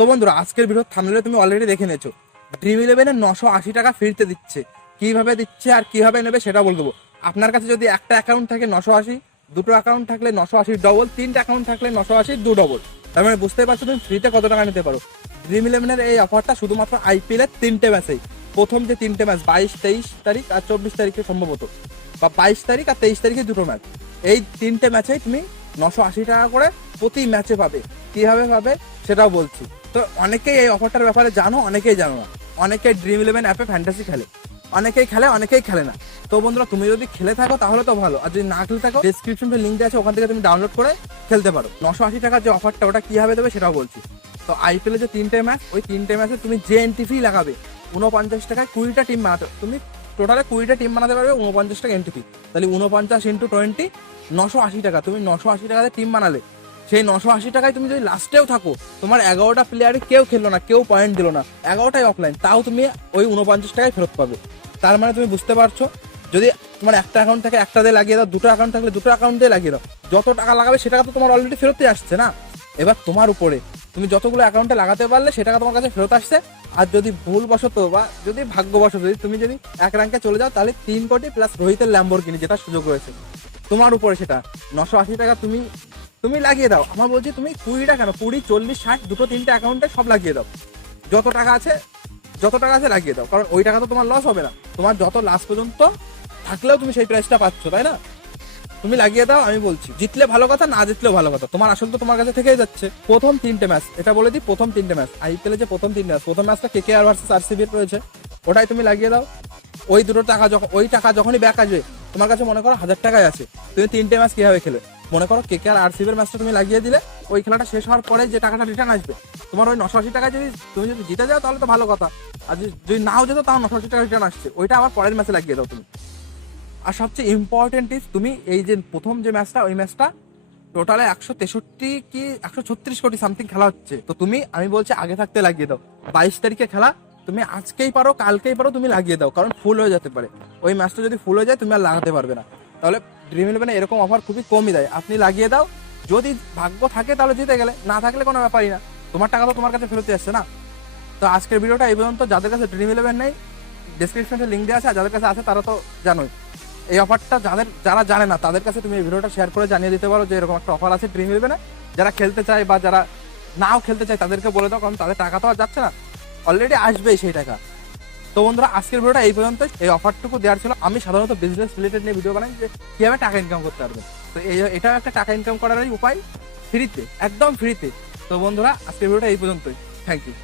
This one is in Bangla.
তো বন্ধুরা, আজকের ভিডিও থাম্বনেলে তুমি অলরেডি দেখে নিয়েছো। ড্রিম ইলেভেনের 980 টাকা ফ্রিতে দিচ্ছে। কিভাবে দিচ্ছে আর কিভাবে নেবে সেটা বলে দেবো। আপনার কাছে যদি একটা অ্যাকাউন্ট থাকে 980, দুটো অ্যাকাউন্ট থাকলে 980 ডবল, তিনটা অ্যাকাউন্ট থাকলে 980 দু ডবল। তার মানে বুঝতেই পারছো তুমি ফ্রিতে কত টাকা নিতে পারো। ড্রিম ইলেভেনের এই অফারটা শুধুমাত্র আইপিএল এর 3টে ম্যাচেই। প্রথম যে 3টে ম্যাচ 22, 23 তারিখ আর 24 তারিখে সম্ভবত, বা 22 তারিখ আর 23 তারিখে দুটো ম্যাচ। এই 3টে ম্যাচেই তুমি 980 টাকা করে প্রতি ম্যাচে পাবে। কিভাবে পাবে সেটাও বলছি। তো অনেকেই এই অফারটার ব্যাপারে জানো, অনেকেই জানো না। অনেকেই ড্রিম ইলেভেন অ্যাপে ফ্যান্টাসি খেলে, অনেকেই খেলে, অনেকেই খেলে না। তো বন্ধুরা, তুমি যদি খেলে থাকো তাহলে তো ভালো, আর যদি না খেলে থাকো ডিসক্রিপশনে লিঙ্ক দেওয়া আছে, ওখান থেকে তুমি ডাউনলোড করে খেলতে পারো। 980 টাকার যে অফারটা, ওটা কিভাবে দেবে সেটাও বলছি। তো আইপিএল যে 3টে ম্যাচ, ওই 3টে ম্যাচে তুমি যে এন্ট্রি ফি লাগাবে 49 টাকায় 20টা টিম বানাতে, তুমি টোটালে 20টা টিম বানাতে পারবে 49 টাকা এন্ট্রি ফি। তাহলে 49 ইন্টু 20 980 টাকা। তুমি 980 টাকাতে টিম বানালে, সেই 980 টাকায় তুমি যদি লাস্টেও থাকো, তোমার 11টা প্লেয়ারে কেউ খেললো না, কেউ পয়েন্ট দিল না, 11টাই অফলাইন, তাও তুমি ওই 49 টাকায় ফেরত পাবে। তার মানে তুমি বুঝতে পারছো, যদি তোমার একটা অ্যাকাউন্ট থাকে একটা দিয়ে লাগিয়ে দাও, দুটো অ্যাকাউন্ট থাকলে দুটো অ্যাকাউন্ট দিয়ে লাগিয়ে দাও, যত টাকা লাগাবে সে টাকা তো তোমার অলরেডি ফেরতই আসছে না। এবার তোমার উপরে, তুমি যতগুলো অ্যাকাউন্টে লাগাতে পারলে সে টাকা তোমার কাছে ফেরত আসছে। আর যদি ভুলবশত বা যদি ভাগ্যবশত তুমি যদি এক র্যাঙ্কে চলে যাও, তাহলে 3 কোটি প্লাস রোহিতের ল্যাম্বরগিনি যেটা সুযোগ রয়েছে তোমার উপরে, সেটা 980 টাকা তুমি লাগিয়ে দাও। আমার বলছি তুমি 20টা কেন, 20, 40, 60 দুটো 3টে অ্যাকাউন্টে সব লাগিয়ে দাও। যত টাকা আছে লাগিয়ে দাও, কারণ ওই টাকা তো তোমার লস হবে না। তোমার যত লাস্ট পর্যন্ত থাকলেও তুমি সেই প্রাইসটা পাচ্ছ, তাই না? তুমি লাগিয়ে দাও। আমি বলছি, জিতলে ভালো কথা, না জিতলেও ভালো কথা, তোমার আসল তো তোমার কাছে থেকেই যাচ্ছে। প্রথম 3টে ম্যাচ, এটা বলে দিই, প্রথম 3টে ম্যাচ আইপিএল যে প্রথম 3টে ম্যাচ, প্রথম ম্যাচটা কেকেআর ভার্সেস আরসিবি রয়েছে, ওটাই তুমি লাগিয়ে দাও। ওই দুটো টাকা ওই টাকা যখনই ব্যাক আসবে, তোমার কাছে মনে করো 1000 টাকাই আছে, তুমি 3টে ম্যাচ কিভাবে খেলে, মনে করো কেকেআর আরসিবির ম্যাচটা তুমি লাগিয়ে দিলে, ওই খেলাটা শেষ হওয়ার পরে যে টাকাটা রিটার্ন আসবে তোমার ওই 980 টাকায়, তুমি যদি জিতে যাও তাহলে তো ভালো কথা, আর যদি নাও যেত তাও 980 টাকা রিটার্ন আসছে, ওইটা আবার পরের ম্যাচে লাগিয়ে দাও তুমি। আর সবচেয়ে ইম্পর্টেন্ট ইজ, তুমি এই যে প্রথম যে ম্যাচটা, ওই ম্যাচটা টোটালে 163 কি 136 কোটি সামথিং খেলা হচ্ছে। তো তুমি, আমি বলছি আগে থাকতে লাগিয়ে দাও। 22 তারিখে খেলা, তুমি আজকেই পারো কালকেই পারো তুমি লাগিয়ে দাও, কারণ ফুল হয়ে যেতে পারে। ওই ম্যাচটা যদি ফুল হয়ে যায় তুমি আর লাগাতে পারবে না। তাহলে ড্রিম ইলেভেনে এরকম অফার খুবই কমই দেয়, আপনি লাগিয়ে দাও। যদি ভাগ্য থাকে তাহলে জিতে গেলে, না থাকলে কোনো ব্যাপারই না, তোমার টাকা তো তোমার কাছে ফেরত আসছে না। তো আজকের ভিডিওটা এই পর্যন্ত। যাদের কাছে ড্রিম ইলেভেন নেই, ডেসক্রিপশনে লিঙ্ক দেওয়া আছে, আর যাদের কাছে আছে তারা তো জানোই। এই অফারটা যারা জানে না তাদের কাছে তুমি এই ভিডিওটা শেয়ার করে জানিয়ে দিতে পারো যে এরকম একটা অফার আছে ড্রিম ইলেভেনে। যারা খেলতে চায় বা যারা নাও খেলতে চায় তাদেরকে বলে দাও, কারণ তাদের টাকা তো আর যাচ্ছে না, অলরেডি আসবেই সেই টাকা। তো বন্ধুরা, আজকের ভিডিওটা এই পর্যন্ত। এই অফারটুকু দেওয়ার ছিল। আমি সাধারণত বিজনেস রিলেটেড নিয়ে ভিডিও বানাই, যে কীভাবে টাকা ইনকাম করতে পারবে। তো এটাও একটা টাকা ইনকাম করারই উপায়, ফ্রিতে, একদম ফ্রিতে। তো বন্ধুরা, আজকের ভিডিওটা এই পর্যন্তই। Thank you.